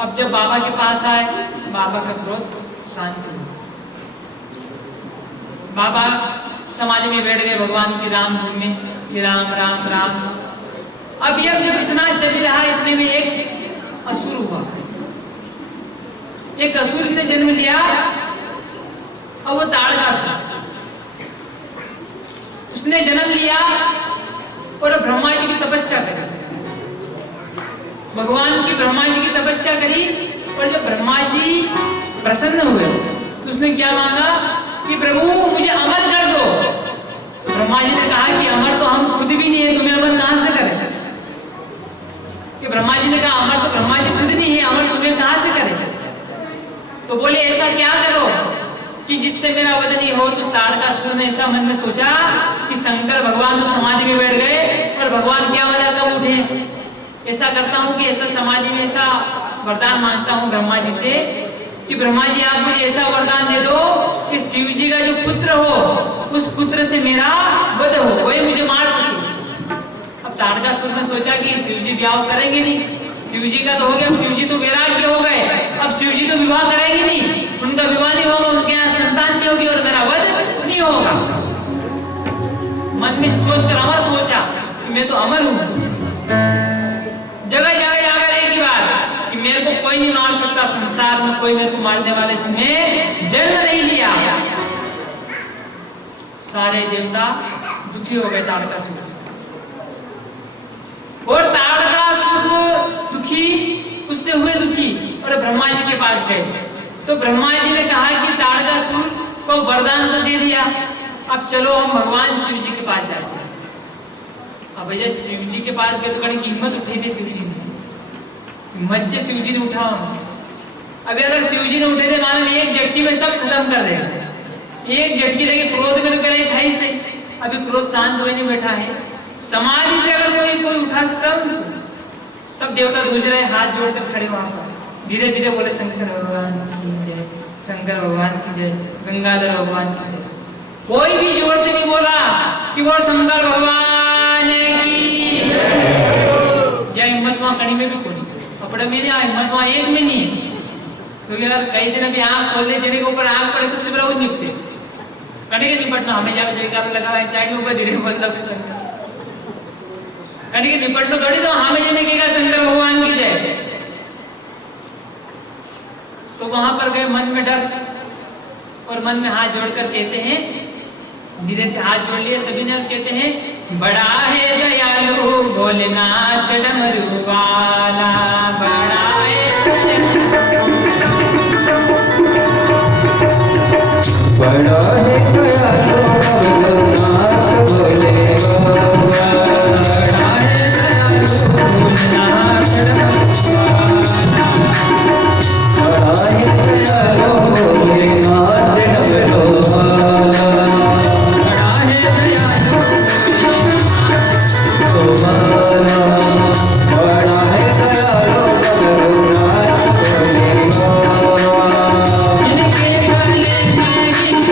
अब जब बाबा के पास आए, बाबा का क्रोध शांत हुआ। बाबा समाज में बैठ गए भगवान की राम धुन में, ये राम राम राम। अब यह जब इतना चल रहा, इतने में एक असुर हुआ। एक असुर ने जन्म लिया, और वो ताड़कासुर। उसने जन्म लिया और ब्रह्मा जी की तपस्या करी। भगवान की ब्रह्मा जी की तपस्या करी, और जब ब्रह्मा जी प्रसन्न हुए तो उसने क्या मांगा कि प्रभु मुझे अमर कर दो। तो ब्रह्मा जी ने कहा कि अमर तो हम खुद भी नहीं है, तुम्हें अमर कहां से करें? कि ब्रह्मा जी ने कहा अमर तो ब्रह्मा जी खुद नहीं है, अमर तुम्हें कहां से करें? तो बोले ऐसा क्या करो कि जिससे मेरा वध नहीं हो। तो ताड़कासुर ने ऐसा मन में सोचा कि शंकर भगवान तो समाधि में बैठ गए, और भगवान क्या वजह कब उठे। ऐसा करता हूँ कि ऐसा समाधि में ऐसा वरदान मांगता हूँ ब्रह्मा जी से कि ब्रह्मा जी आप मुझे ऐसा वरदान दे दो कि शिव जी का जो पुत्र हो, उस पुत्र से मेरा वध हो, वही मुझे मार सके। अब ताड़कासुर ने सोचा कि शिव जी विवाह करेंगे नहीं, शिव जी का तो हो गया, शिव जी तो वैराग्य हो गए, अब शिव जी तो विवाह करेंगे नहीं, उनका विवाह नहीं होगा, उनके यहाँ संतान नहीं होगी, और मेरा वध नहीं होगा। मन में सोचकर अमर सोचा कि मैं तो अमर हूं। जगह जगह जाकर एक ही बात कि मेरे को कोई नहीं मार सकता, संसार में कोई मेरे को मारने वाले इसमें जन्म नहीं लिया। सारे देवता दुखी हो गए ताड़कासुर से, और ताड़कासुर दुखी, उससे हुए दुखी, और ब्रह्मा जी के पास गए। तो ब्रह्मा जी ने कहा कि ताड़कासुर को वरदान तो दे दिया, अब चलो हम भगवान शिव जी के पास जाते हैं। अब भैया शिव जी के पास गए तो कहने की हिम्मत उठी थी शिव जी ने, हिम्मत से शिव जी ने उठा। अभी अगर शिव जी ने उठे थे मालूम एक झटकी में सब खत्म कर देगा। एक झटकी लगी, क्रोध में तो पहले था ही सही, अभी क्रोध शांत होने नहीं बैठा है। समाधि से अगर कोई उठा सकता है, सब देवता दूज रहे, हाथ जोड़कर खड़े वहां पर, धीरे धीरे बोले शंकर भगवान की जय, शंकर भगवान की जय, गंगाधर भगवान की जय। कोई भी जोर से नहीं बोला कि वो शंकर भगवान की जय। हिम्मत वहां कड़ी में भी कोई कपड़े में नहीं, हिम्मत वहां एक में नहीं है। क्योंकि अगर कई दिन अभी आंख खोलने देने के ऊपर आंख पड़े, सबसे बड़ा वो निपटे कड़ी के निपटना, हमें जाकर जयकार लगा है साइड में ऊपर धीरे बोलता कड़ी के निपटना थोड़ी, तो हमें जाने के शंकर भगवान की जय। तो वहां पर गए मन में डर, और मन में हाथ जोड़कर कहते हैं, धीरे से हाथ जोड़ लिए सभी ने, कहते हैं बड़ा है दयालु भोलेनाथ डमरू वाला, बड़ा है बड़ा है दयालु भोलेनाथ भोले बाबा, बड़ा है दयालु भोलेनाथ डमरू वाला, बड़ा है दयालु भोलेनाथ डमरू वाला, बड़ा है दयालु वाला, बड़ा है दयालु भोलेनाथ भोले बाबा। इनके गले में किस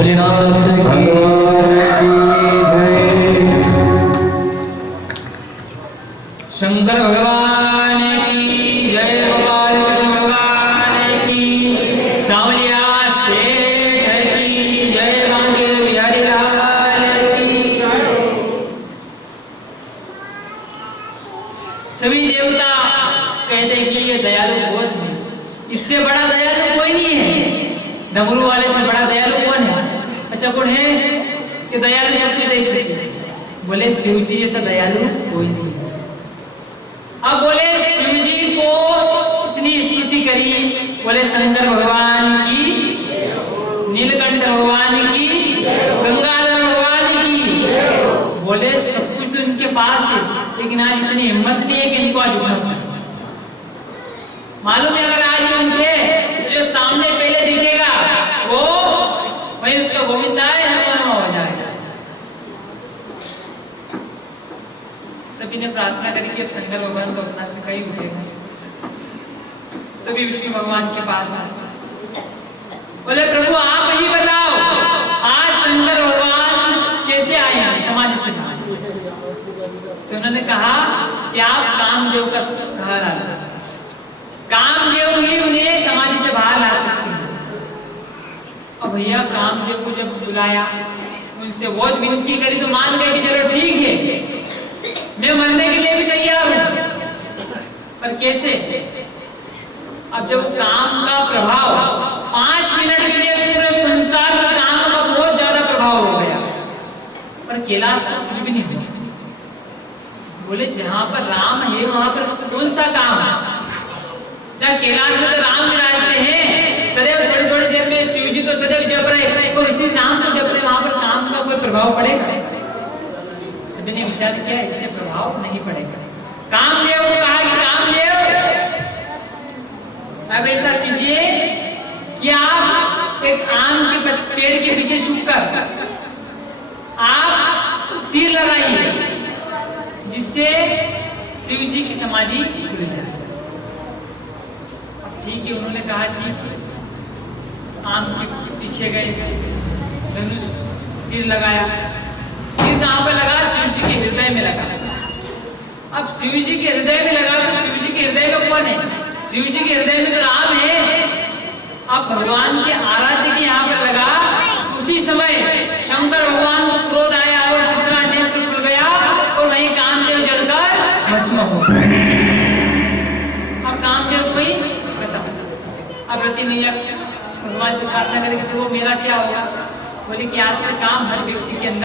भोलेनाथ भगवान की जय। शंकर भगवान की जय। गोपाल कृष्ण भगवान की। सावलिया सेठ की जय। बांके बिहारी लाल की। सभी देवता कहते हैं कि ये दयालु बहुत है, इससे बड़ा दयालु कोई नहीं है। डमरू वाले से बड़ा दयालु कौन है? अच्छा कौन है कि दयालु सब कुछ दे सके? बोले शिव जी जैसा दयालु कोई नहीं है। अब बोले शिव जी को इतनी स्तुति करी, बोले शंकर भगवान की, नीलकंठ भगवान की, गंगाधर भगवान की। बोले सब कुछ तो इनके पास है, लेकिन आज इतनी हिम्मत नहीं है कि इनको आज उठा सके। मालूम है अगर आज उनके तो जो सामने पहले दिखेगा वो वही उसका गोविंदा है, नमो हो जाएगा। सभी ने प्रार्थना करी कि अब शंकर भगवान को अपना से कहीं उठेगा। सभी विष्णु भगवान के पास आए, बोले प्रभु आप ही बताओ आज शंकर भगवान कैसे आए हैं समाधि से? तो उन्होंने कहा कि आप कामदेव का घर आए, कामदेव ही उन्हें समाधि से बाहर ला सकते हैं। अब भैया कामदेव को जब बुलाया, उनसे बहुत विनती करी तो मान गए कि चलो ठीक है, मैं मरने के लिए भी तैयार हूं, पर कैसे? अब जब काम का प्रभाव 5 मिनट के लिए पूरे संसार में काम का बहुत ज्यादा प्रभाव हो गया, पर कैलाश पर कुछ भी नहीं हुआ। बोले जहां पर राम है वहां पर कौन सा काम है? जब कैलाश में तो राम विराजते हैं, सदैव थोड़ी थोड़ी देर में शिव जी तो सदैव जप रहे और इसी नाम को जप रहे, वहां पर काम का कोई प्रभाव पड़ेगा? सभी ने विचार किया इससे प्रभाव नहीं पड़ेगा। कामदेव को कहा कि कामदेव अब ऐसा कीजिए कि आप एक आम के पेड़ के पीछे छुपकर आप तीर लगाइए, जिससे शिव जी की समाधि खुल जाए। ठीक है, उन्होंने कहा ठीक है। आम के पीछे गए, धनुष तीर लगाया। तीर कहां पर लगा? शिव जी के हृदय में लगा। अब शिव जी के हृदय में लगा तो शिव जी के हृदय में कौन है? शिव जी के हृदय में तो राम है। अब भगवान के आराध्य के यहाँ पर लगा, उसी समय शंकर भगवान को क्रोध आया और तीसरा नेत्र खुल गया और वही कामदेव जलकर भस्म हो गए। अब कामदेव को ही खत्म। अब रति मैया भगवान से प्रार्थना करेगी तो वो मेरा क्या होगा? बोले कि आज से काम हर व्यक्ति के अंदर